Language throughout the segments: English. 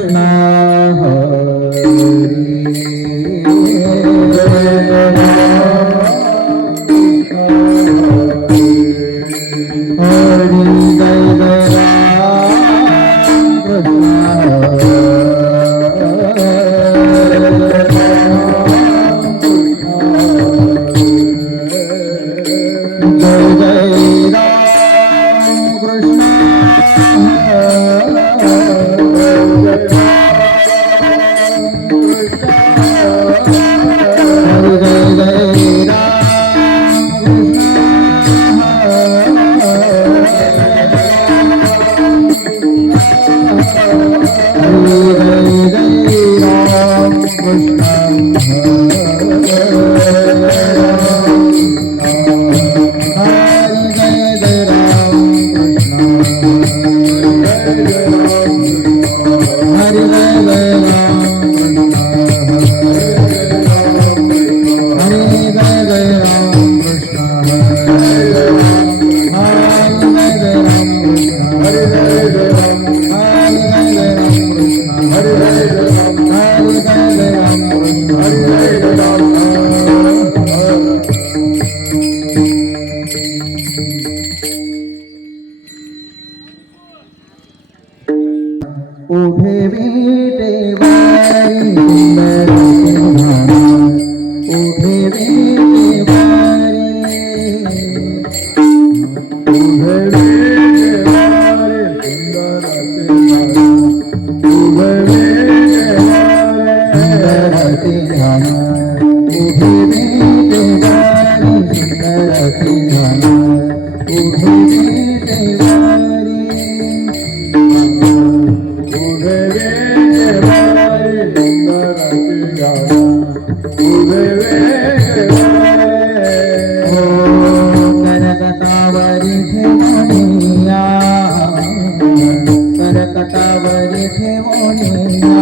Hare. Hare Hare Hare Hare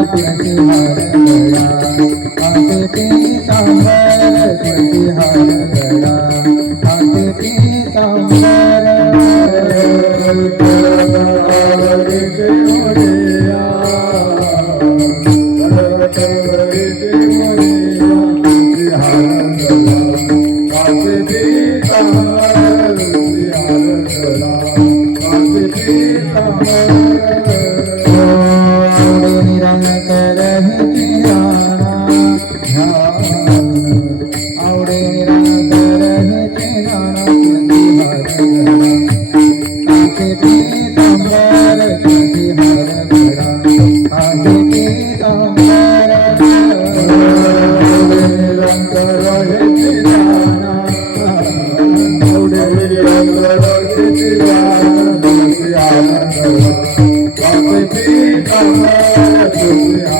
Hare Hare Yeah.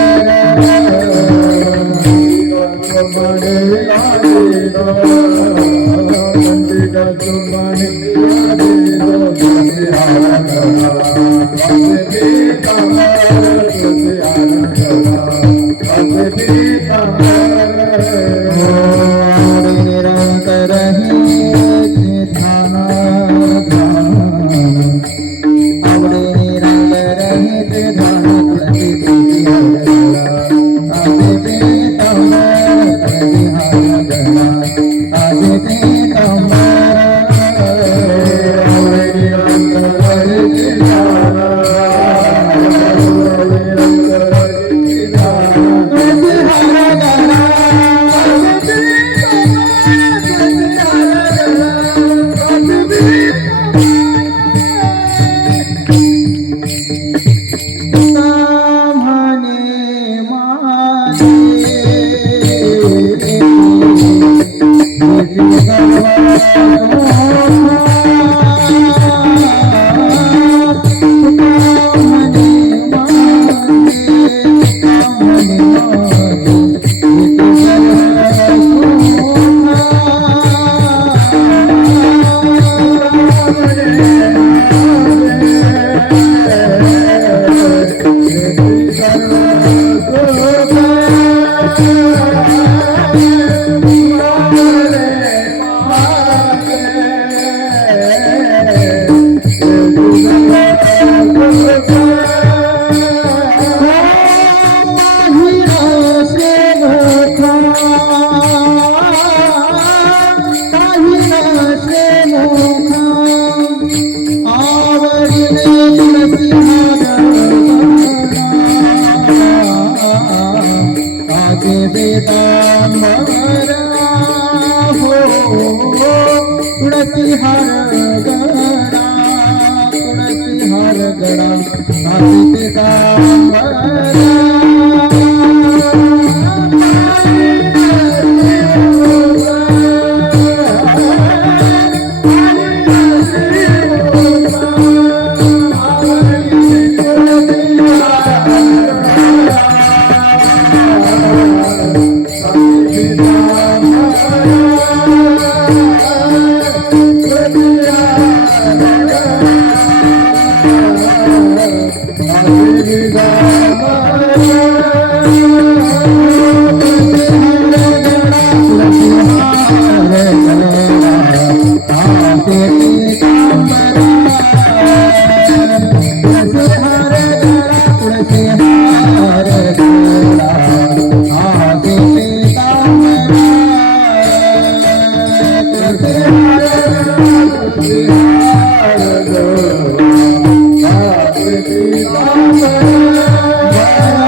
啊。Yeah.